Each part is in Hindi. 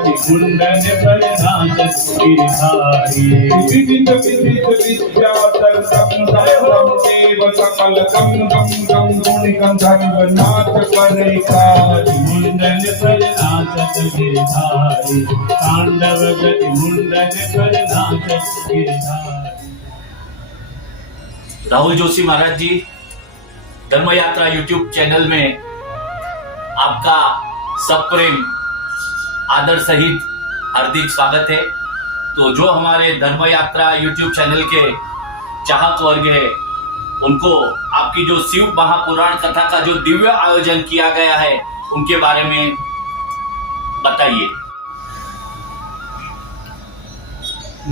गति मुंडन पर नाचत गिरधारी। विविध विविध विद्या तर्कं तम देव सकल कम गम गम गुण गंधर्व नाच करे कारी। मुंडन पर नाचत गिरधारी, तांडव गति मुंडन पर नाचत गिरधारी। राहुल जोशी महाराज जी, धर्म यात्रा यूट्यूब चैनल में आपका सप्रेम आदर सहित हार्दिक स्वागत है। तो जो हमारे धर्म यात्रा यूट्यूब चैनल के चाहक वर्ग है, उनको आपकी जो शिव महापुराण कथा का जो दिव्य आयोजन किया गया है, उनके बारे में बताइए।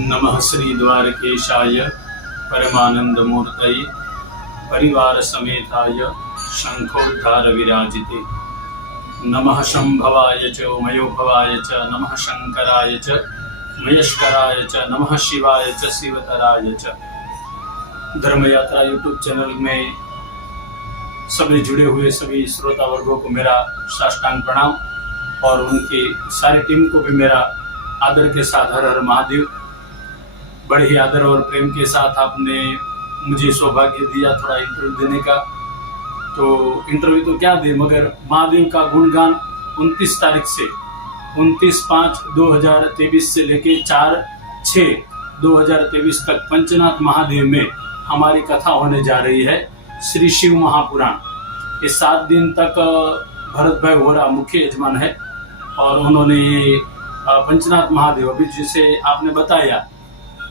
नमः श्री द्वारकेशाय परमानंद मूर्तये परिवार समेताय शंखोद्धार विराजिते। नमः शंभवाय च उमयोभवाय च, नमः शंकराय च मयस्कराय च, नमः शिवाय च शिवतराय च। धर्म यात्रा यूट्यूब चैनल में सभी जुड़े हुए सभी श्रोता वर्गों को मेरा साष्टांग प्रणाम और उनकी सारी टीम को भी मेरा आदर के साथ हर हर महादेव। बड़े ही आदर और प्रेम के साथ आपने मुझे सौभाग्य दिया थोड़ा इंटरव्यू देने का। तो इंटरव्यू तो क्या दे, मगर महादेव का गुणगान 29 तारीख से 29/5/2023 से लेके 4/6/2023 तक पंचनाथ महादेव में हमारी कथा होने जा रही है, श्री शिव महापुराण। ये 7 दिन तक भरत भाई वोरा मुख्य यजमान है और उन्होंने पंचनाथ महादेव, अभी जिसे आपने बताया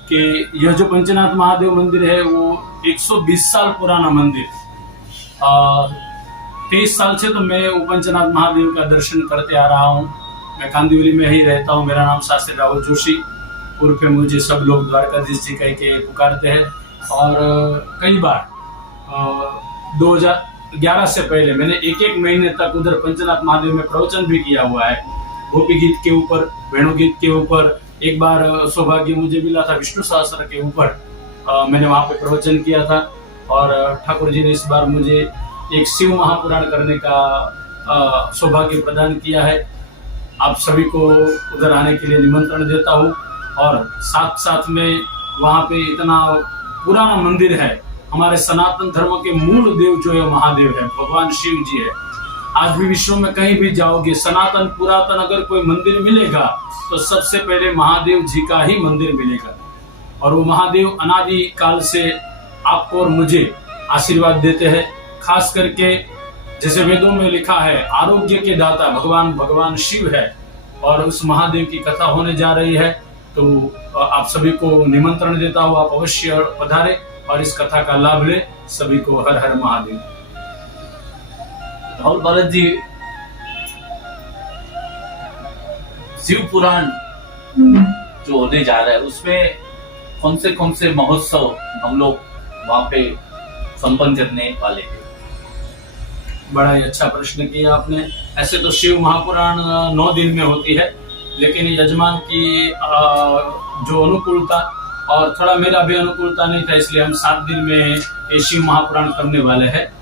कि यह जो पंचनाथ महादेव मंदिर है वो 120 साल पुराना मंदिर। 23 साल से तो मैं वो पंचनाथ महादेव का दर्शन करते आ रहा हूँ। मैं कांदिवली में ही रहता हूँ। मेरा नाम शास्त्री राहुल जोशी, उर्फ मुझे सब लोग द्वारकाधीश जी कह के पुकारते हैं। और कई बार 2011 से पहले मैंने एक महीने तक उधर पंचनाथ महादेव में प्रवचन भी किया हुआ है, गोपी गीत के ऊपर, वेणु गीत के ऊपर। एक बार सौभाग्य मुझे मिला था विष्णु सहस्त्र के ऊपर, मैंने वहां पे प्रवचन किया था। और ठाकुर जी ने इस बार मुझे एक शिव महापुराण करने का सौभाग्य प्रदान किया है। आप सभी को उधर आने के लिए निमंत्रण देता हूँ। और साथ साथ में वहां पे इतना पुराना मंदिर है, हमारे सनातन धर्म के मूल देव जो है महादेव है, भगवान शिव जी है। आज भी विश्व में कहीं भी जाओगे, सनातन पुरातन अगर कोई मंदिर मिलेगा तो सबसे पहले महादेव जी का ही मंदिर मिलेगा। और वो महादेव अनादि काल से आपको और मुझे आशीर्वाद देते हैं। खास करके जैसे वेदों में लिखा है, आरोग्य के दाता भगवान शिव है। और उस महादेव की कथा होने जा रही है, तो आप सभी को निमंत्रण देता हूँ, आप अवश्य पधारे और इस कथा का लाभ ले। सभी को हर हर महादेव। राहुल भरत जी, शिव पुराण जो होने जा रहा है उसमें कौन से महोत्सव हम लोग वहां पे संपन्न करने वाले हैं? बड़ा ही अच्छा प्रश्न किया आपने। ऐसे तो शिव महापुराण 9 दिन में होती है, लेकिन यजमान की जो अनुकूलता और थोड़ा मेरा भी अनुकूलता नहीं था, इसलिए हम 7 दिन में ये शिव महापुराण करने वाले हैं।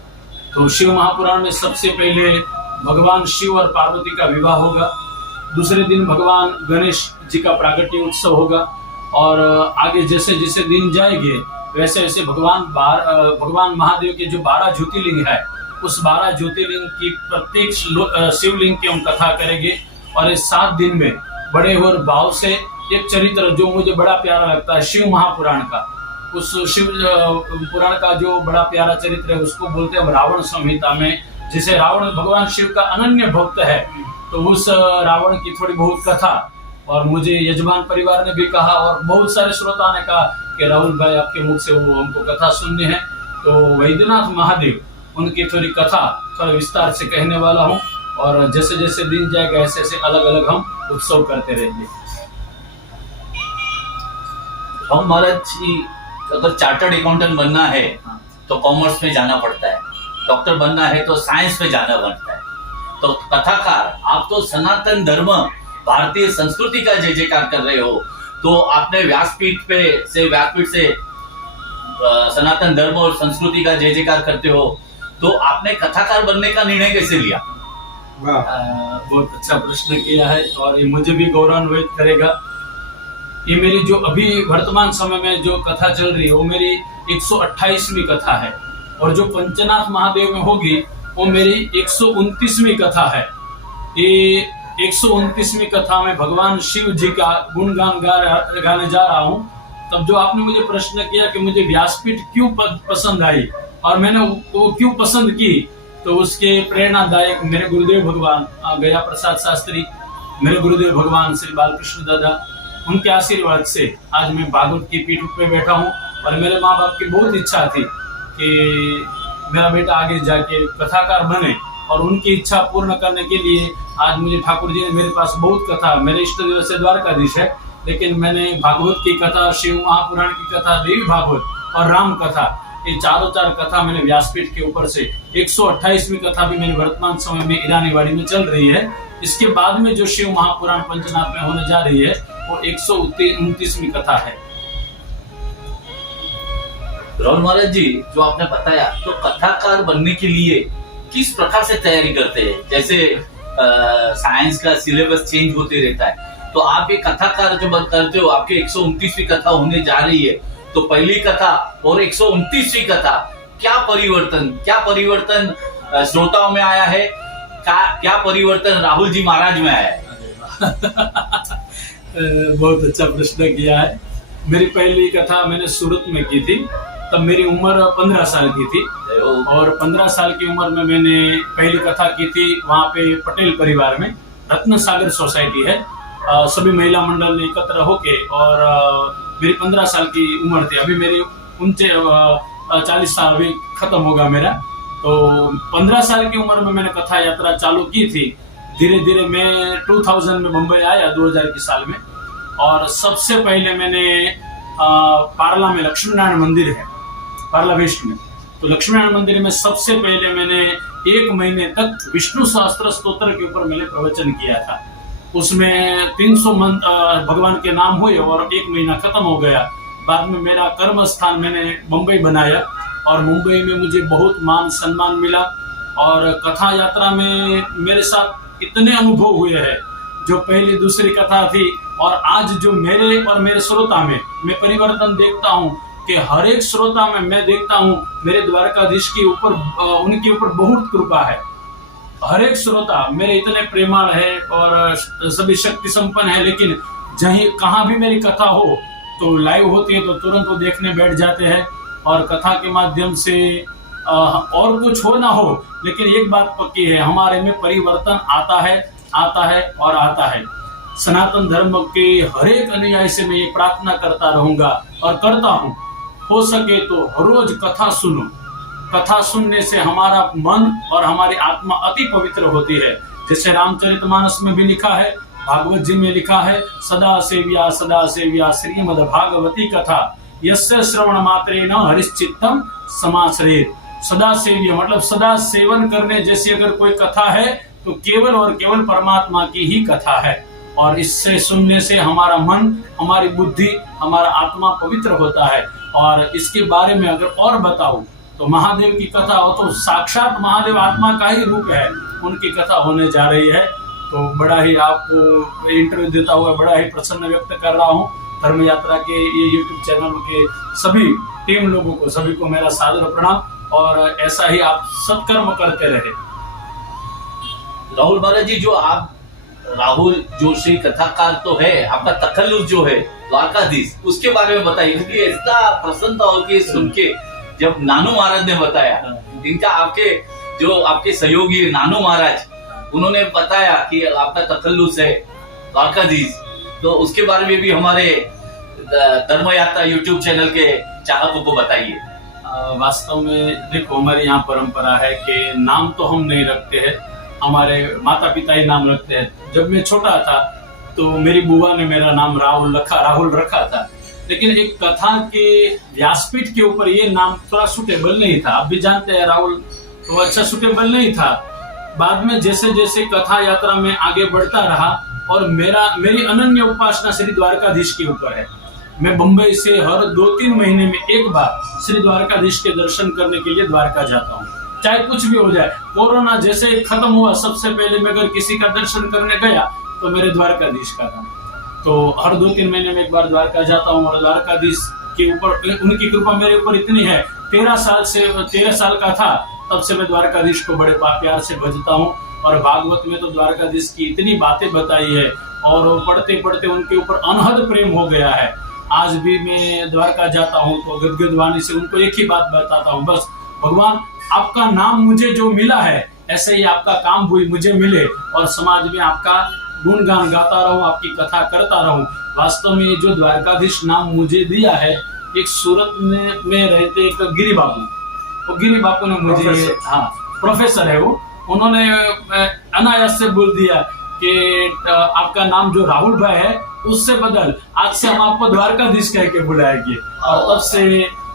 तो शिव महापुराण में सबसे पहले भगवान शिव और पार्वती का विवाह होगा। दूसरे दिन भगवान गणेश जी का प्रागट्य उत्सव होगा। और आगे जैसे जैसे दिन जाएंगे वैसे वैसे भगवान महादेव के जो 12 ज्योतिर्लिंग है, उस 12 ज्योतिर्लिंग की प्रत्येक शिवलिंग की हम कथा करेंगे। और इस 7 दिन में बड़े और भाव से एक चरित्र जो मुझे बड़ा प्यारा लगता है, शिव महापुराण का, उस शिव पुराण का जो बड़ा प्यारा चरित्र है उसको बोलते हैं रावण संहिता में। जिसे रावण भगवान शिव का अनन्य भक्त है, तो उस रावण की थोड़ी बहुत कथा, और मुझे यजमान परिवार ने भी कहा और बहुत सारे श्रोता ने कहा कि राहुल भाई आपके मुख से वो हमको कथा सुननी है। तो वैद्यनाथ महादेव, उनकी थोड़ी कथा थोड़ा विस्तार से कहने वाला हूँ। और जैसे जैसे दिन जाएगा ऐसे ऐसे अलग अलग हम उत्सव करते रहेंगे। हम महाराज जी, अगर चार्टर्ड अकाउंटेंट बनना है तो कॉमर्स में जाना पड़ता है, डॉक्टर बनना है तो साइंस में जाना पड़ता है। तो कथाकार, आप तो सनातन धर्म भारतीय संस्कृति का जय जयकार कर रहे हो, तो आपने व्यासपीठ से सनातन धर्म और संस्कृति का जय जयकार करते हो, तो आपने कथाकार बनने का निर्णय कैसे लिया? वाह। बहुत अच्छा प्रश्न किया है और ये मुझे भी गौरवान्वित करेगा। ये मेरी जो अभी वर्तमान समय में जो कथा चल रही है वो मेरी 128वीं कथा है और जो पंचनाथ महादेव में होगी वो मेरी 129वीं कथा है। ये 129वीं कथा में भगवान शिव जी का गुणगान गाने जा रहा हूँ। तब जो आपने मुझे प्रश्न किया कि मुझे व्यासपीठ क्यों पसंद आई और मैंने वो क्यों पसंद की, तो उसके प्रेरणादायक मेरे गुरुदेव भगवान गया प्रसाद शास्त्री, मेरे गुरुदेव भगवान श्री बालकृष्ण दादा, उनके आशीर्वाद से आज मैं भागवत की पीठ पे बैठा हूँ। और मेरे माँ बाप की बहुत इच्छा थी कि मेरा बेटा आगे जाके कथाकार बने और उनकी इच्छा पूर्ण करने के लिए आज मुझे ठाकुर जी ने मेरे पास बहुत कथा, मेरे इष्ट देव से द्वारकाधीश है, लेकिन मैंने भागवत की कथा, शिव महापुराण की कथा, देवी भागवत और राम कथा, ये चारों चार कथा मैंने व्यासपीठ के ऊपर से 128वीं कथा भी मेरी वर्तमान समय में ईरानीवाड़ी में चल रही है। इसके बाद में जो शिव महापुराण पंचनाथ में होने जा रही है वो 129वीं कथा है। राहुल महाराज जी, जो आपने बताया, तो कथाकार बनने के लिए किस प्रकार से तैयारी करते हैं? जैसे साइंस का सिलेबस चेंज होते रहता है, तो आप एक कथाकार जो बन करते हो, आपके 129वीं कथा होने जा रही है, तो पहली कथा और 129वीं कथा, क्या परिवर्तन श्रोताओं में आया है, क्या परिवर्तन राहुल जी महाराज में आया है? बहुत अच्छा प्रश्न किया है। मेरी पहली कथा मैंने सूरत में की थी, तब मेरी उम्र 15 साल की थी और 15 साल की उम्र में मैंने पहली कथा की थी वहाँ पे पटेल परिवार में, रत्न सागर सोसाइटी है, सभी महिला मंडल ने एकत्र होके, और मेरी 15 साल की उम्र थी। अभी मेरी 40 साल अभी खत्म होगा मेरा। तो 15 साल की उम्र में मैंने कथा यात्रा चालू की थी। धीरे धीरे मैं 2000 में मुंबई आया, 2000 के साल में, और सबसे पहले मैंने पारला में लक्ष्मी नारायण मंदिर है, पारला वेस्ट में, तो लक्ष्मी नारायण मंदिर में सबसे पहले मैंने 1 महीने तक विष्णु सहस्त्र स्तोत्र के ऊपर मैंने प्रवचन किया था। उसमें 300 भगवान के नाम हुए और 1 महीना खत्म हो गया। बाद में मेरा कर्म स्थान मैंने मुंबई बनाया और मुंबई में मुझे बहुत मान सम्मान मिला और कथा यात्रा में मेरे साथ इतने अनुभव हुए हैं। जो पहली दूसरी कथा थी और आज जो मेरे और मेरे श्रोता में मैं परिवर्तन देखता हूँ कि हर एक श्रोता में मैं देखता हूँ मेरे द्वारकाधीश के ऊपर, उनके ऊपर बहुत कृपा है। हर एक श्रोता मेरे इतने प्रेमाळ है और सभी शक्ति संपन्न है, लेकिन जहीं कहाँ भी मेरी कथा हो तो लाइव होती है तो तुरंत वो देखने बैठ जाते हैं। और कथा के माध्यम से और कुछ हो ना हो, लेकिन एक बात पक्की है, हमारे में परिवर्तन आता है और आता है। सनातन धर्म के हर एक अनुयायी से मैं ये प्रार्थना करता रहूंगा और करता हूँ, हो सके तो हर रोज कथा सुनो। कथा सुनने से हमारा मन और हमारी आत्मा अति पवित्र होती है। जैसे रामचरितमानस में भी लिखा है, भागवत जी में लिखा है, सदा सेव्या श्रीमद् भागवती कथा यस्य श्रवण मात्रेण हरिश्चित्तम समाश्रयेत्। सदा सेव्य मतलब सदा सेवन करने जैसी अगर कोई कथा है तो केवल और केवल परमात्मा की ही कथा है, और इससे सुनने से हमारा मन, हमारी बुद्धि, हमारा आत्मा पवित्र होता है। और इसके बारे में अगर और बताऊं तो महादेव की कथा हो तो साक्षात महादेव आत्मा का ही रूप है, उनकी कथा होने जा रही है। तो बड़ा ही आपको इंटरव्यू देता हुआ बड़ा ही प्रसन्न व्यक्त कर रहा हूँ। धर्म यात्रा के ये यूट्यूब चैनल के सभी टीम लोगों को, सभी को मेरा सादर प्रणाम, और ऐसा ही आप सत्कर्म करते रहे। राहुल महाराज जी, जो आप राहुल जोशी कथाकार तो है, आपका तखल्लुस जो है द्वारकाधीश, उसके बारे में बताइए, क्योंकि ऐसा प्रसन्नता होती है सुन के। जब नानू महाराज ने बताया, इनका आपके सहयोगी नानू महाराज, उन्होंने बताया कि आपका तखल्लुस है द्वारकाधीश, तो उसके बारे में भी हमारे धर्म यात्रा यूट्यूब चैनल के चाहकों को बताइए। वास्तव में देखो, हमारे यहाँ परंपरा है कि नाम तो हम नहीं रखते हैं, हमारे माता पिता ही नाम रखते हैं। जब मैं छोटा था तो मेरी बुआ ने मेरा नाम राहुल रखा था, लेकिन एक कथा के व्यासपीठ के ऊपर ये नाम थोड़ा सुटेबल नहीं था। आप भी जानते हैं राहुल तो अच्छा सुटेबल नहीं था। बाद में जैसे जैसे कथा यात्रा में आगे बढ़ता रहा और मेरी अनन्य उपासना श्री द्वारकाधीश के ऊपर है। मैं बंबई से हर 2-3 महीने में एक बार श्री द्वारकाधीश के दर्शन करने के लिए द्वारका जाता हूँ, चाहे कुछ भी हो जाए। कोरोना जैसे खत्म हुआ, सबसे पहले मैं अगर किसी का दर्शन करने गया तो मेरे द्वारकाधीश का था। तो हर 2-3 महीने में एक बार द्वारका जाता हूँ और द्वारकाधीश के ऊपर उनकी कृपा मेरे ऊपर इतनी है। 13 साल का था तब से मैं द्वारकाधीश को बड़े प्यार से भजता हूँ। और भागवत में तो द्वारकाधीश की इतनी बातें बताई है और पढ़ते पढ़ते उनके ऊपर अनहद प्रेम हो गया है। आज भी मैं द्वारका जाता हूँ तो गदगद वाणी से उनको एक ही बात बताता हूँ, बस भगवान आपका नाम मुझे जो मिला है ऐसे ही आपका काम भी मुझे मिले और समाज में आपका गुणगान गाता रहूं, आपकी कथा करता रहूं। वास्तव में ये जो द्वारकाधीश नाम मुझे दिया है, एक सूरत में रहते एक गिरी बापू, वो गिरी बापू ने मुझे, हाँ प्रोफेसर है वो, उन्होंने अनायास से बोल दिया कि आपका नाम जो राहुल भाई है उससे बदल, आज से हम आपको द्वारकाधीश कह के बुलाएंगे। और तब से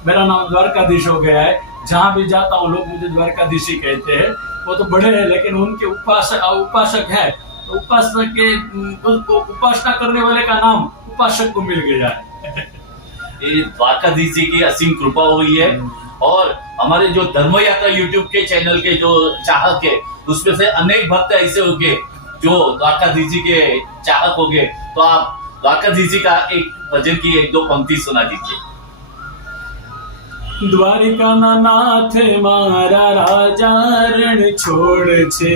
मेरा नाम द्वारकाधीश हो गया है। जहां भी जाता हूँ लोग मुझे द्वारकाधीश ही कहते हैं। वो तो बड़े हैं लेकिन उनके उपासक है, तो उपासक के उपासना करने वाले का नाम उपासक को मिल गया है। ये द्वारकाधीश जी की असीम कृपा हुई है। और हमारे जो धर्म यात्रा यूट्यूब के चैनल के जो चाहक है, उसमें से अनेक भक्त ऐसे होंगे जो द्वारकाधीश जी के चाहक होंगे। तो आप द्वारकाधीश जी का एक भजन की 1-2 पंक्ति सुना दीजिए। द्वारिका ना नाथ मारा राजा रण छोड़ छे,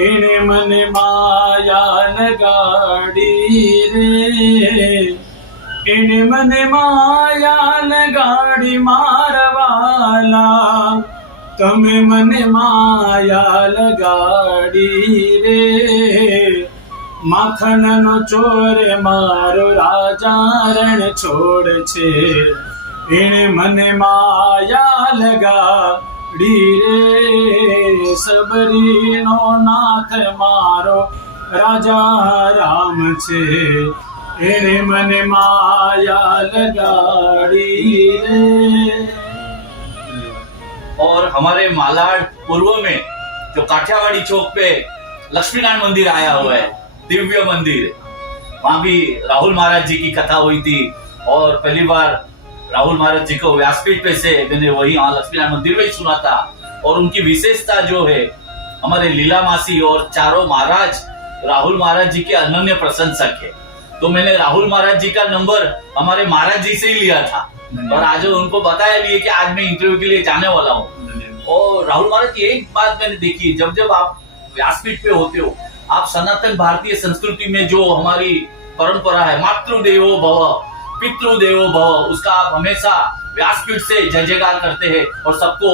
एने मने माया लगाड़ी रे, एने मने माया लगाड़ी मारवाला, तमे मने माया लगाड़ी रे, माखन नो चोर मारो राजा रण छोड़ छे, एने मने माया लगाड़ी रे, सबरी नो नाथ मारो राजा राम छे, एने मने माया लगाड़ी रे। और हमारे मालाड पूर्व में जो काठियावाड़ी चौक पे लक्ष्मीनारायण मंदिर आया हुआ है, दिव्य मंदिर, वहां भी राहुल महाराज जी की कथा हुई थी। और पहली बार राहुल महाराज जी को व्यासपीठ पे से मैंने वही लक्ष्मीनारायण मंदिर में ही सुना था। और उनकी विशेषता जो है, हमारे लीला मासी और चारों महाराज राहुल महाराज जी के अनन्य प्रशंसक है। तो मैंने राहुल महाराज जी का नंबर हमारे महाराज जी से ही लिया था और आज उनको बताया भी है कि आज मैं इंटरव्यू के लिए जाने वाला हूँ। और राहुल महाराज की एक बात मैंने देखी, जब जब आप व्यासपीठ पे होते हो, आप सनातन भारतीय संस्कृति में जो हमारी परंपरा है, मातृदेवो भव पितृदेवो भव, उसका आप हमेशा व्यासपीठ से जय जयकार करते हैं और सबको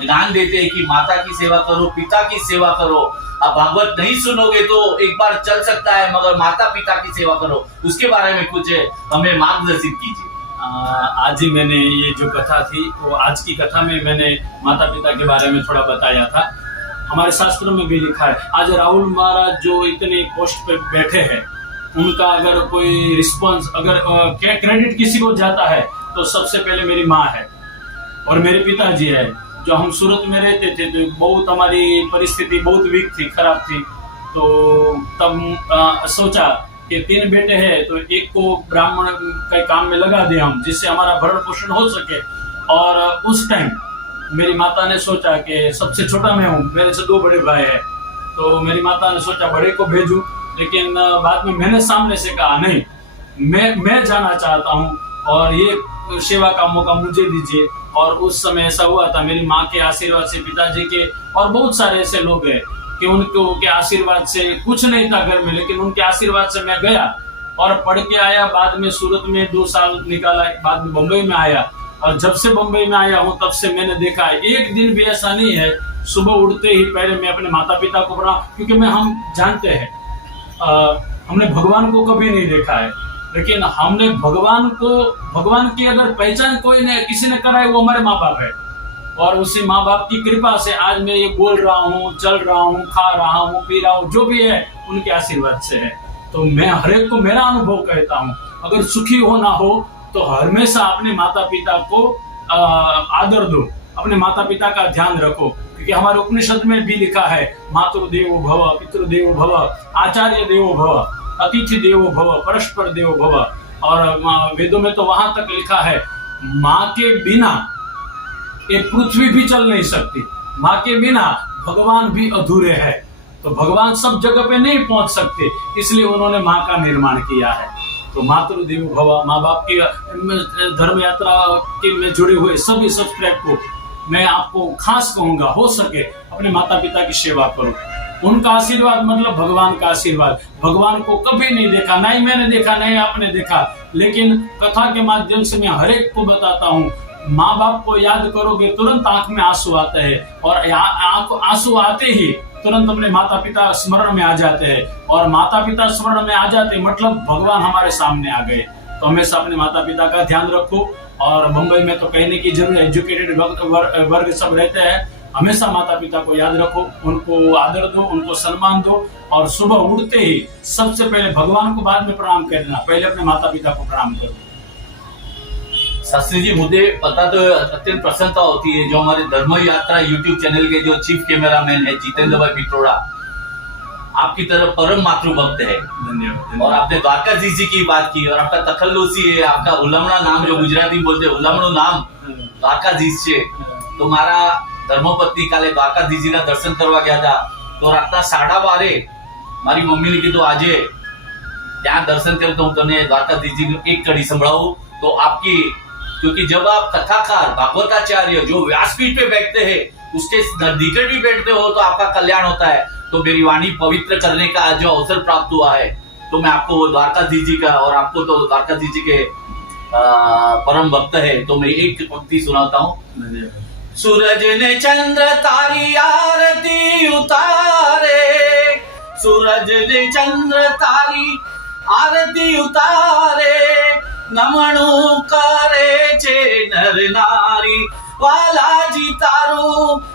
ज्ञान देते हैं कि माता की सेवा करो, पिता की सेवा करो। आप भागवत नहीं सुनोगे तो एक बार चल सकता है, मगर माता पिता की सेवा करो। उसके बारे में कुछ हमें मार्गदर्शित कीजिए। आज ही मैंने ये जो कथा थी, वो आज की कथा में मैंने माता पिता के बारे में थोड़ा बताया था। हमारे शास्त्रों में भी लिखा है, आज राहुल महाराज जो इतने पोस्ट पे बैठे हैं, उनका अगर कोई रिस्पॉन्स, अगर क्रेडिट किसी को जाता है तो सबसे पहले मेरी माँ है और मेरे पिताजी है। जो हम सूरत में रहते थे तो बहुत हमारी परिस्थिति बहुत वीक थी, खराब थी। तो तब सोचा कि 3 बेटे हैं तो एक को ब्राह्मण के काम में लगा दे हम, जिससे हमारा भरण पोषण हो सके। और उस टाइम मेरी माता ने सोचा कि सबसे छोटा मैं हूँ, मेरे से 2 बड़े भाई हैं, तो मेरी माता ने सोचा बड़े को भेजूं। लेकिन बाद में मैंने सामने से कहा नहीं, मैं जाना चाहता हूँ और ये सेवा का मौका मुझे दीजिए। और उस समय ऐसा हुआ था, मेरी माँ के आशीर्वाद से, पिताजी के और बहुत सारे ऐसे लोग हैं कि उनके आशीर्वाद से कुछ नहीं था घर में, लेकिन उनके आशीर्वाद से मैं गया और पढ़ के आया। बाद में सूरत में 2 साल निकाला, बाद में बम्बई में आया। और जब से बम्बई में आया हूँ तब से मैंने देखा है, एक दिन भी ऐसा नहीं है सुबह उठते ही पहले मैं अपने माता पिता को प्रणाम, क्योंकि हम जानते हैं हमने भगवान को कभी नहीं देखा है, लेकिन हमने भगवान की अगर पहचान कोई ने किसी ने कराई, वो हमारे माँ बाप है। और उसी माँ बाप की कृपा से आज मैं ये बोल रहा हूँ, चल रहा हूँ, खा रहा हूँ, पी रहा हूँ, जो भी है उनके आशीर्वाद से है। तो मैं हर एक को मेरा अनुभव कहता हूँ, अगर सुखी हो ना हो तो हमेशा अपने माता पिता को आदर दो, अपने माता पिता का ध्यान रखो, क्योंकि हमारे उपनिषद में भी लिखा है, मातृदेवो भव, पितृदेवो भव, आचार्य देवो भव, अतिथि देवो भव, परस्पर देवो भव। और वेदों में तो वहां तक लिखा है, माँ के बिना ये पृथ्वी भी चल नहीं सकती। माँ के बिना भगवान भी अधूरे हैं। तो भगवान सब जगह पे नहीं पहुंच सकते, इसलिए उन्होंने माँ का निर्माण किया है। तो मातृदेवो भव, माँ बाप की धर्म यात्रा के में जुड़े हुए सभी सब्सक्राइब को मैं आपको खास कहूंगा, हो सके अपने माता पिता की सेवा करो। उनका आशीर्वाद मतलब भगवान का आशीर्वाद। भगवान को कभी नहीं देखा, ना ही मैंने देखा, ना ही आपने देखा, लेकिन कथा के माध्यम से मैं हर एक को बताता हूँ, माँ बाप को याद करोगे तुरंत आंख में आंसू आते हैं, और आंसू आते ही तुरंत अपने माता पिता स्मरण में आ जाते हैं, और माता पिता स्मरण में आ जाते मतलब भगवान हमारे सामने आ गए। तो हमेशा अपने माता पिता का ध्यान रखो। और मुंबई में तो कहने की जरूर, एजुकेटेड वर्ग सब रहते हैं, हमेशा माता पिता को याद रखो, उनको आदर दो, उनको सम्मान दो, और सुबह उठते ही सबसे पहले भगवान को बाद में प्रणाम करना, पहले अपने माता पिता को प्रणाम करो। शास्त्री जी, मुझे पता तो अत्यंत प्रसन्नता होती है, जो हमारे धर्म यात्रा यूट्यूब चैनल के जो चीफ कैमरामैन है जितेंद्र भाई पित्रोड़ा, आपकी तरफ परम मातृभक्त है। धन्यवाद। और आपने द्वारकाधीश जी की बात की, और आपका तखल्लुसी है, आपका हुलमणा नाम जो गुजराती में बोलते हैं, हुलमणो नाम द्वारकाधीश છે। तो मारा धर्मपत्नी काले द्वारकाधीश जी ना दर्शन करवा गया था, तो रातना 12:30 મારી મમ્મીને કીધું આજે ત્યાં દર્શન કરે તો હું તને દ્વારકાધીશ जी एक कड़ी संभળाऊं। तो आपकी, क्योंकि जब आप कथाकार भागवताचार्य जो व्यासपीठ पे बैठते हैं उसके निकट भी बैठते हो तो आपका कल्याण होता है। तो मेरी वाणी पवित्र करने का जो अवसर प्राप्त हुआ है, तो मैं आपको द्वारकाधीश जी का, और आपको तो द्वारकाधीश जी के परम भक्त है, तो मैं एक पंक्ति सुनाता हूँ। सूरज ने चंद्र तारी आरती उतारे, सूरज ने चंद्र तारी आरती उतारे, नमणु करे छे नर नारी, वालाजी तारू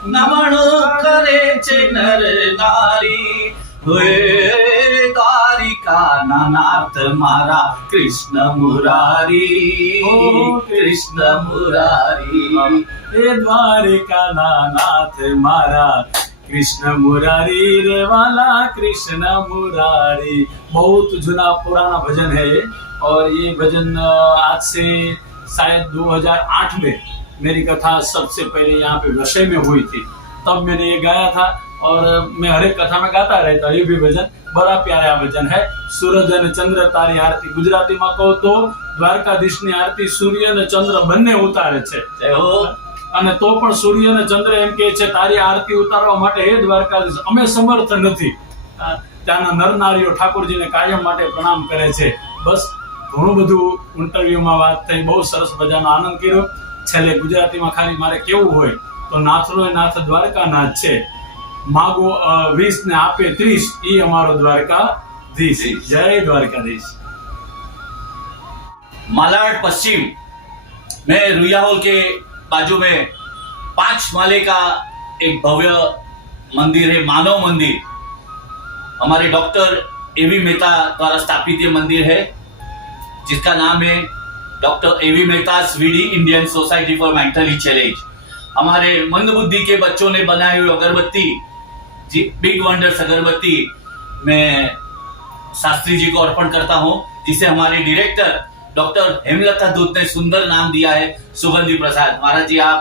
नमणु करे छे नर नारी। द्वारिका नाथ मारा कृष्ण मुरारी, कृष्ण मुरारी। हे द्वारिका नाथ मारा कृष्ण मुरारी रे वाला कृष्ण मुरारी। बहुत जुना पुराना भजन है, और ये भजन आज से शायद 2008 में मेरी कथा सबसे पहले यहाँ पे वैसे में हुई थी, तब मैंने ये गाया था, और मैं हर एक कथा में गाता रहता। ये भी भजन बड़ा प्यारा भजन है। सूरज અને ચંદ્ર તારી આરતી, ગુજરાતીમાં કહો તો દ્વારકાધીશની આરતી સૂર્ય અને ચંદ્ર બંને ઉતારે છે। જય હો। અને તો પણ સૂર્ય અને ચંદ્ર એમ કહે છે તારી આરતી ઉતારવા માટે હે દ્વારકાધીશ અમે સમર્થ નથી। ત્યાંના નર નારીઓ ઠાકોરજીને કાયમ માટે પ્રણામ કરે છે। બસ ઘણું બધું ઇન્ટરવ્યુમાં વાત થઈ, બહુ સરસ મજાનો આનંદ કર્યો। છેલ્લે ગુજરાતીમાં ખાલી મારે કેવું હોય તો નાથનો નાથ દ્વારકાનાથ છે, मागो 20 ने आपे 30, ये हमारो द्वारकाधीश। जय द्वारकाधीश। मालाड पश्चिम में रुइया हॉल के बाजू में 5 माले का एक भव्य मंदिर है, मानव मंदिर। हमारे डॉक्टर एवी मेहता द्वारा स्थापित ये मंदिर है, जिसका नाम है doctor A V Mehta V D Indian society for mentally challenge. हमारे मंदबुद्धि के बच्चों ने बनाई हुई अगरबत्ती, बिग वंडर्स अगरबत्ती, मैं शास्त्री जी को अर्पण करता हूं, जिसे हमारे डायरेक्टर डॉक्टर हेमलता दूत ने सुंदर नाम दिया है, सुगंधी प्रसाद। महाराज जी आप,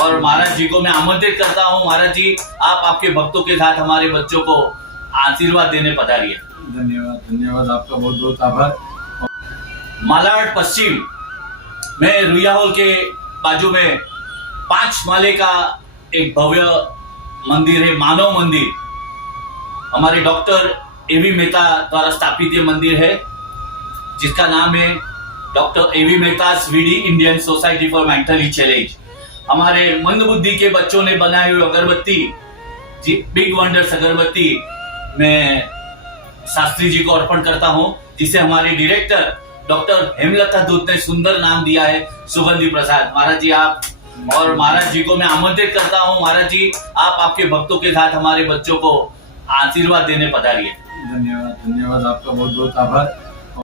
और महाराज जी को मैं आमंत्रित करता हूं, महाराज जी आप आपके भक्तों के साथ हमारे बच्चों को आशीर्वाद देने पधारिए। धन्यवाद। धन्यवाद, आपका बहुत बहुत आभार। मालाड पश्चिम में रुइया हॉल के बाजू में 5 माले का एक भव्य मंदिर है, मानव मंदिर। हमारे डॉक्टर एवी मेहता द्वारा स्थापित ये मंदिर है, जिसका नाम है doctor A V Mehta V D Indian society for mentally challenge. हमारे मंदबुद्धि के बच्चों ने बनाई हुई अगरबत्ती, बिग वंडर्स अगरबत्ती, मैं शास्त्री जी को अर्पण करता हूं, जिसे हमारे डायरेक्टर डॉक्टर हेमलता दूत ने सुंदर नाम दिया है, सुगंधी प्रसाद। महाराज जी आप, और महाराज जी को मैं आमंत्रित करता हूं, महाराज जी आप आपके भक्तों के साथ हमारे बच्चों को आशीर्वाद देने पधारिए। धन्यवाद। धन्यवाद, आपका बहुत बहुत आभार।